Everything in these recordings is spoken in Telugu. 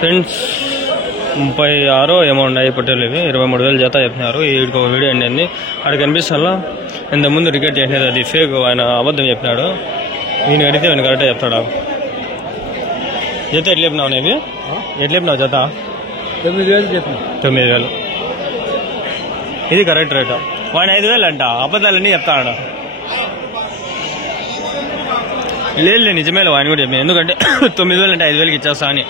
ఫ్రెండ్స్ 36 ఏమో ఉన్నాయి పొట్టేలు ఇవి 23,000 జత చెప్పినారు. వీడికి ఒక వీడియో అండి అక్కడ కనిపిస్తా ఇంతకుముందు రికార్డ్ చేసినది అది ఫేక్, ఆయన అబద్ధం చెప్పినాడు. ఈయన అడిగితే ఆయన కరెక్ట్గా చెప్తాడు. జత ఎట్లా చెప్పినావు ఇవి? ఎట్లా చెప్పినావు జత? 9,000 చెప్పిన. 9,000 ఇది కరెక్ట్ రేటు. వాడిని 5,000 అంట, అబద్ధాలన్నీ చెప్తాడు. లేదు నిజమే ఆయన కూడా చెప్పిన, ఎందుకంటే 9,000 అంటే 5,000కి ఇచ్చేస్తా అని.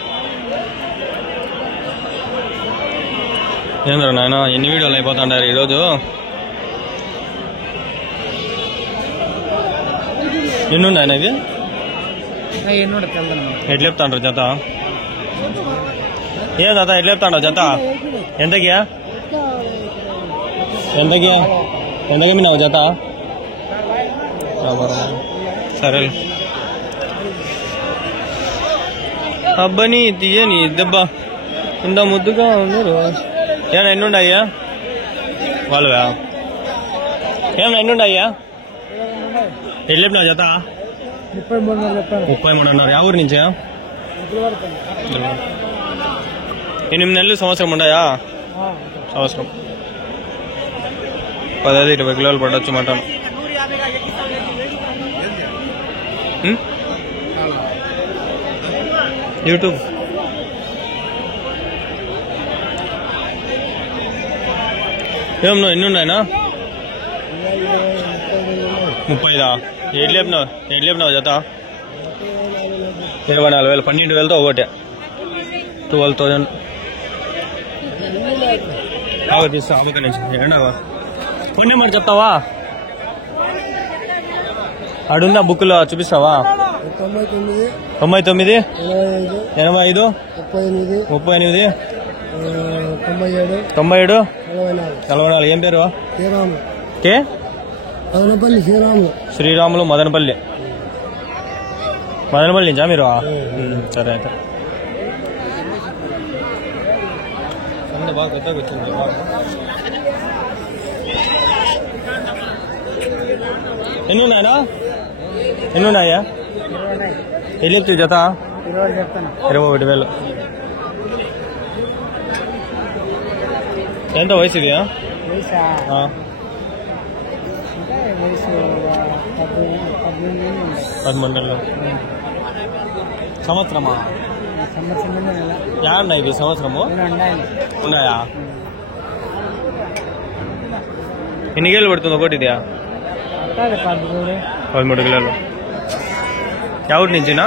ఏంద్రా నాయన ఎన్ని వీడియోలు అయిపోతుంటారు ఈరోజు. ఎన్ని ఉన్నాయి ఇవి? ఎట్లా చెప్తాండ్రు జత? ఏ జత ఎట్లా చెప్తాండ్రు జత? ఎంతకి విన్నావు జత? సరే అబ్బని తీయని దెబ్బ ఇంత ముద్దుగా ఉన్నారు. ఏమన్నా ఎన్ని ఉన్నాయ్యా వాళ్ళవా? ఏమన్నా ఎన్ని ఉన్నాయ్యా? ఎట్లా చెప్పినావు జత? 33 అన్నారు. యా ఊరి నుంచా? 8 నెలలు సంవత్సరం ఉన్నాయా? సంవత్సరం 15-20 కిలోలు పడవచ్చు మటన్. యూట్యూబ్ ఏమన్నా ఎన్ని ఉన్నాయినా? 30దా? ఎట్లా చెప్పినావు జత? 24,000. 12,000తో ఒకటే 12,000. తీస్తా అమ్మక నుంచి ఏంటవా? ఫోన్ నెంబర్ చెప్తావా? అడుందా బుక్లో చూపిస్తావా? 99 85 38 97 44. ఏం పేరు? కే శ్రీరాములు మదనపల్లి నుంచా మీరు? సరే అయితే బాగా కొత్తగా వచ్చింది. ఎన్ని ఉన్నాయా? ఎన్ని చెప్తావు జత? 21,000. ఎంత వయసు ఇది? 13 సంవత్సరమా? యా ఇవి సంవత్సరము ఉన్నాయా? ఎన్ని కిలోలు పడుతుంది ఒకటి? ఇది 13 కిలోలు. ఎవరి నుంచినా?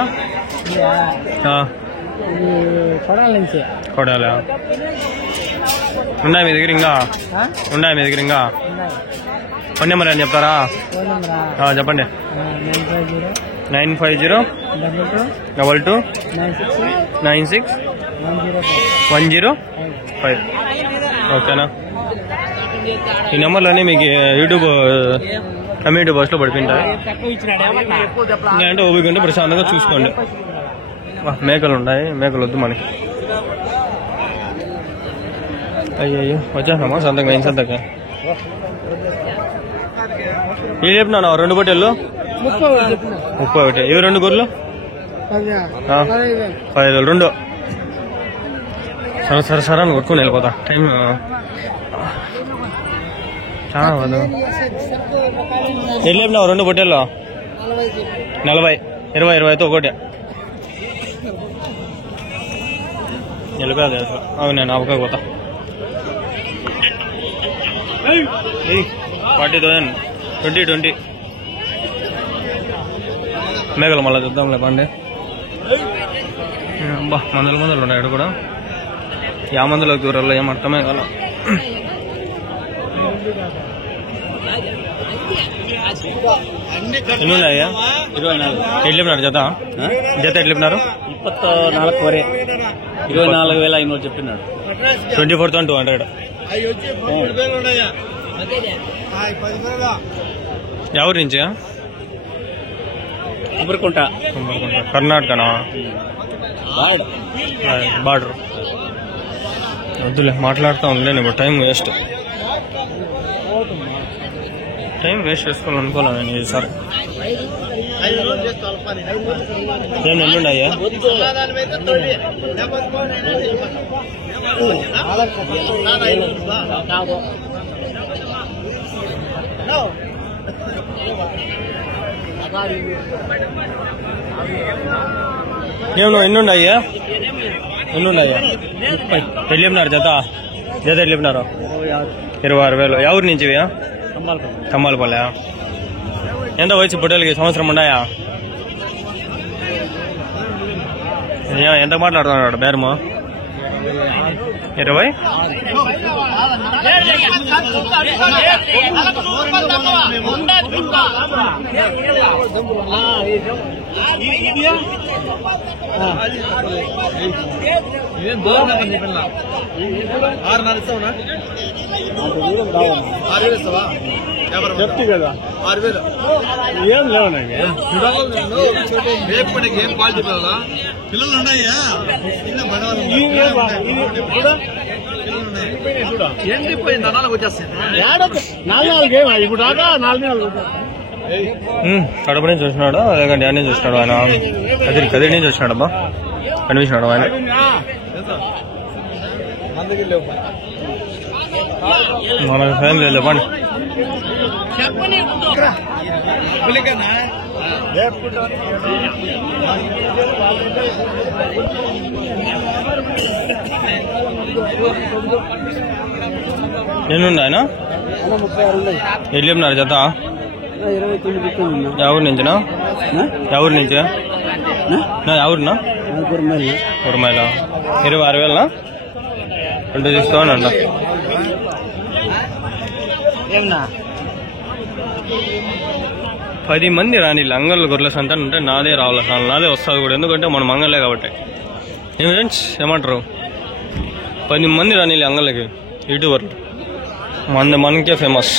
కొడాలా? ఉన్నాయి మీ దగ్గర ఇంకా? ఫోన్ నెంబర్ అని చెప్తారా? చెప్పండి. 950 22 96 105. ఓకేనా? ఈ నెంబర్లోనే మీకు యూట్యూబ్ కమ్యూనిటీ బాక్స్లో పడిపోయింటాయి. అంటే ఓపిక ఉంటే ప్రశాంతంగా చూసుకోండి. మేకలు ఉన్నాయి, మేకలు వద్దు మనకి. అయ్యో వచ్చేసామా సంతకం? ఏం సంతకం? ఏం చెప్పినా 2 పొట్టేళ్ళు 31. ఇవి 2 గొర్రెలు 15,000. 2 సరే అని కొట్టుకుని వెళ్ళిపోతా. టైం చాలా కాదు. ఎట్లా చెప్పినావు 2 పొట్టేళ్ళు? 40 20 ఒకటి వెళ్ళిపోయాది. అవి నేను అవ్వకపోతా. 40,000 20 మేకలు మళ్ళీ చూద్దాంలే పండి. అబ్బా మందులు ఉన్నాయి ఇక్కడ కూడా. యా మందులోకి దూరాల్లో ఏం అర్థమే కాల. ఎన్ని ఉన్నాయా? 24. ఎట్లా చెప్పినారు జత? ఎట్లా చెప్పినారు? 24 24,500 చెప్పినాడు. 24,200. ఎవరి నుంచి? కొబ్బరికుంట కర్ణాటకనా? బార్డర్. వద్దులే మాట్లాడుతూ ఉండలేను ఇప్పుడు. టైం వేస్ట్ చేసుకోవాలనుకోలే నేను ఈసారి. ఏం ఎన్నున్నాయా? ఏమన్నా ఎన్నున్నాయా? ఎన్నున్నాయా? ఎట్లా చెప్పినారు జత? జత ఎట్లా చెప్పినారు? 26,000. ఎవరి నుంచి ఇవి? కమ్మాలపల్లె. ఎంత వచ్చి పొట్టేలకి సంవత్సరం ఉన్నాయా? ఎంత మాట్లాడుతున్నాడు బేరము? 20? చెప్తీ కదా 6,000 ఏం లేవనండి. ఏం క్వాలిటీ పిల్లలు ఉన్నాయా? ఎండిపోయింది అన్నాలకు వచ్చేస్తుంది. 4 ఇప్పుడు దాకా 4 నెలలు కడప నుంచి చూసినాడు, లేదంటే అన్నీ చూసినాడు ఆయన. కదిరి నుంచి వచ్చినాడు అబ్బా, కనిపించినాడు ఆయన. మన ఫ్యామిలీ లేపండి. ఎన్నుంది ఆయన? 36 ఎట్లా చెప్పినారు జత? 29 ఎవరి నుంచినా? ఎవరి నుంచి? ఎవరినా? ఉరమైల. 26,000 అంటే తీసుకోనండి. 10 మంది రాని అంగళ్ళు గొర్రెల సంతానం ఉంటే నాదే రావాలి, నాదే వస్తుంది కూడా. ఎందుకంటే మనం మంగళే కాబట్టి. ఏం ఫ్రెండ్స్ ఏమంటారు? 10 మంది రాని అంగళ్ళకి యూట్యూబర్లు మనకే ఫేమస్.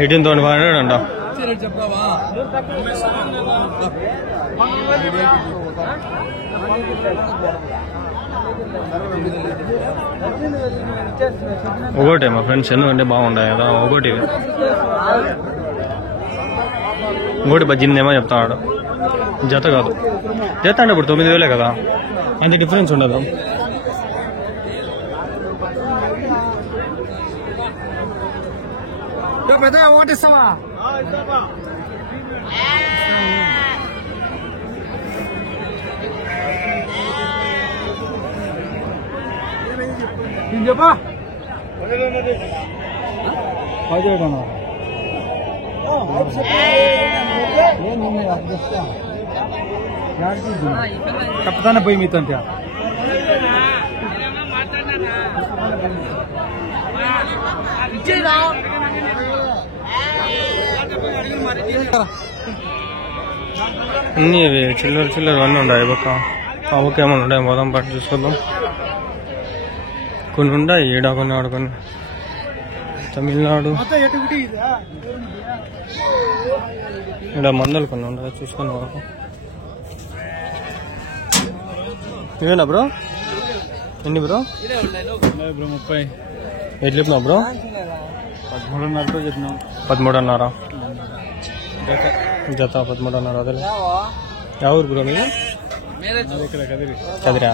$18,500 అంట. ఒకటే మా ఫ్రెండ్స్, ఎందుకంటే బాగుంటాయి కదా ఒకటి. ఇంకోటి 18 చెప్తాడు. జత కాదు, జత అంటే ఇప్పుడు 9,000 కదా, అంత డిఫరెన్స్ ఉండదు. ఓటిస్తావా? చెప్పా చెప్తానే పోయి మీతో అన్నీ చిల్లర అన్నీ ఉన్నాయి. ఓకే ఏమన్నా ఉంటాయి, మొదం పాటు చూసుకుందాం. కొన్ని ఉంటాయి ఈడ, కొన్ని ఆడుకొని. తమిళనాడు ఇక్కడ మందలు కొన్ని ఉంటాయి, చూసుకుని వరకు. ఇవేనా బ్రో? ఎన్ని బ్రో? 30. ఎట్లా చెప్పినా బ్రో? 13.5 చెప్పినాం. 13.5 జత 13.5. అదే ఎవరు బ్రో మీరు? ఇక్కడ కదిరా.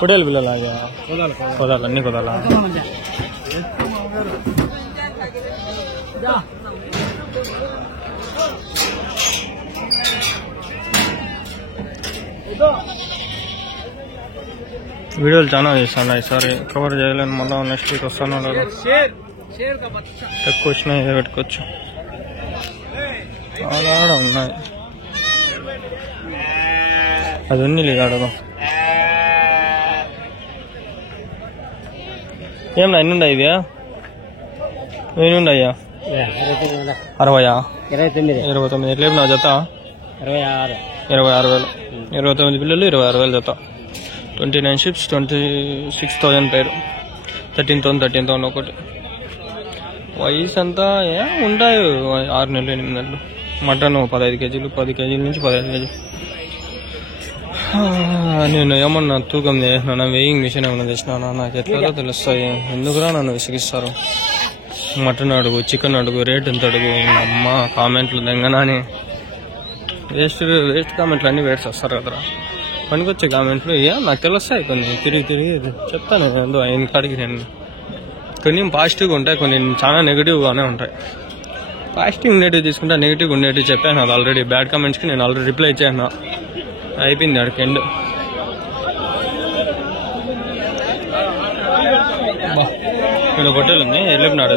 పొడేలు పిల్లలాగా కుదాలి, అన్ని కుదాలా? వీడియోలు చాలా చేస్తాను, ఈసారి కవర్ చేయలేను. మళ్ళీ నెక్స్ట్ వీక్ వస్తాను. ఎక్కువ వచ్చినాయి, పెట్టుకోవచ్చు. ఆడ ఉన్నాయి అది ఉన్ని లేదాడదు. ఏమన్నా ఎన్నుండా ఇవి? ఎన్నుండయ్యా? 60. 29. ఎట్లా నా జత? 26,000. 29 పిల్లలు 26,000 జత. 29 షిప్స్ 26,000 పేరు. 13,000 ఒకటి. వయసు అంతా ఉంటాయి 6 నెలలు 8 నెలలు. మటన్ 15 కేజీలు 10 కేజీల నుంచి 15 కేజీలు. నేను ఏమన్నా తూకం చేసినా వెయింగ్ మిషన్ ఏమన్నా చేసినా నాకు ఎట్లా తెలుస్తాయి. ఎందుకురా నన్ను విసిగిస్తారు. మటన్ అడుగు, చికెన్ అడుగు, రేట్ ఎంత అడుగు, అమ్మ కామెంట్లు దెంగనాని వేస్ట్ కామెంట్లు అన్నీ వేస్ట్ వస్తారు కదరా. పనికొచ్చే కామెంట్లు నాకు తెలుస్తాయి. కొన్ని తిరిగి చెప్తాను. ఏందో ఆయన కాడికి నేను కొన్ని పాజిటివ్గా ఉంటాయి, కొన్ని చాలా నెగిటివ్గానే ఉంటాయి. పాజిటివ్ ఉండేటివి తీసుకుంటా, నెగిటివ్ ఉండేటివి చెప్పాను. అది ఆల్రెడీ బ్యాడ్ కామెంట్స్కి నేను ఆల్రెడీ రిప్లై ఇచ్చాను. అయిపోయింది అక్కడికి ఎండ్. ఇక్కడ హోటల్ ఉంది, వెళ్ళిపోయినాడు.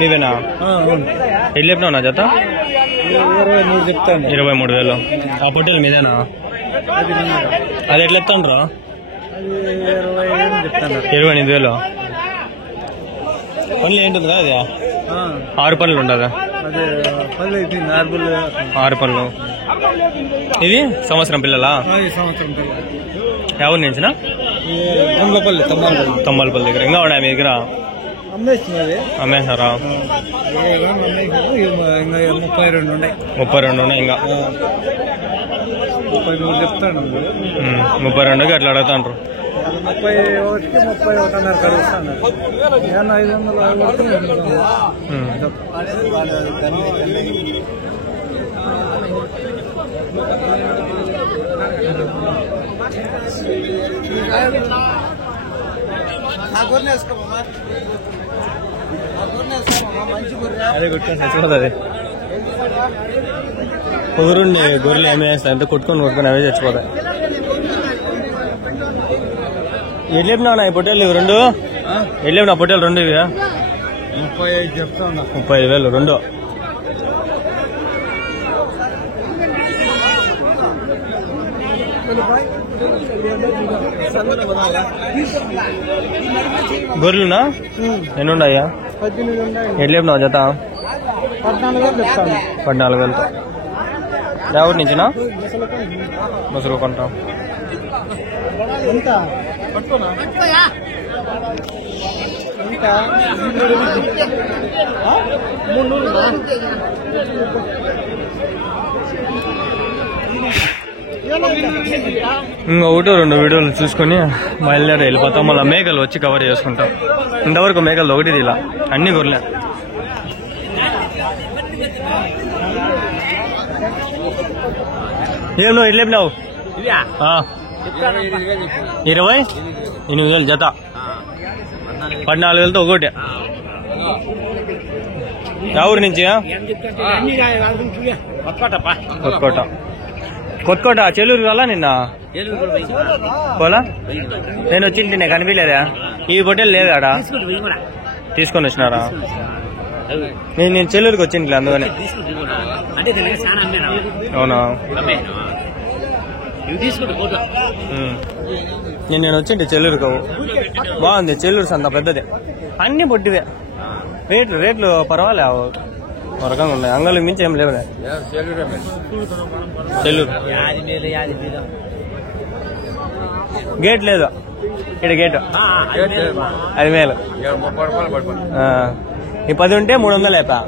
నీవేనా ఎన్ని చెప్పినావు నా జత? 23,000. ఆ పొట్టేలు మీదేనా? అది ఎట్లా ఎత్తాండ్రా? 28,000. పనులు ఏంటుంది కదా అది? 6 పనులు ఉండదా? 6 పనులు. ఇది సంవత్సరం పిల్లలా? ఎవరి నుంచినా? తమ్మలపల్లి దగ్గర. ఇంకా ఉన్నాయి మీ దగ్గర? అమ్మేసారా? 32 ఉన్నాయి. 32 ఉన్నాయి. ఇంకా 32కి అట్లా అడుగుతాండ్రు. 31,000 కడుగుతాను. 500 అదే చచ్చిపోతుంది. కుదురుండి గొర్రెలు ఏమి వేస్తాయి అంటే కొట్టుకొని అవే చచ్చిపోతాయి. ఎట్లేపినావు నా ఈ పొట్టేళ్ళు 2? ఎట్లేపినా పొట్టేళ్ళు 2 ఇవి? 35 చెప్తా ఉన్నా. 35,000 2. గొర్రెలునా ఎన్ని ఉన్నాయా? 18 ఉన్నాయి. ఎట్లేపినావు జత? 14,000 చెప్తాను. 14,000. ఎవరి నుంచినా? ముసలు కొంటాం. ఇంకా 1-2 వీడియోలు చూసుకొని బయలుదేరి వెళ్ళిపోతాం. మళ్ళీ మేకలు వచ్చి కవర్ చేసుకుంటాం. ఇంతవరకు మేకలు 1 ఇలా అన్ని గొర్రెలే. ఏం నువ్వు ఎట్లేపినావు? 28,000 జత. 14,000తో ఒకటి. ఎవరి నుంచి? కొత్తకోట చెల్లూరు వల్ల నిన్న పోలా? నేను వచ్చింది నేను కనిపించలేదా? ఈ హోటల్ లేదా ఆడ? తీసుకొని వచ్చినారా? నేను చెల్లూరుకి వచ్చింది అందుకని. అవునా? నేను వచ్చింది చెల్లూరుకు. బాగుంది చెల్లూరు సంత పెద్దది. అన్ని పొట్టివే. రేట్లు పర్వాలే, ఒక రకంగా ఉన్నాయి. అంగళ్ళకి మించి ఏం లేవు. చెల్లూరు గేట్ లేదు. ఇక్కడ గేట్ 5,000. ఈ 10 ఉంటే 300 లేపా.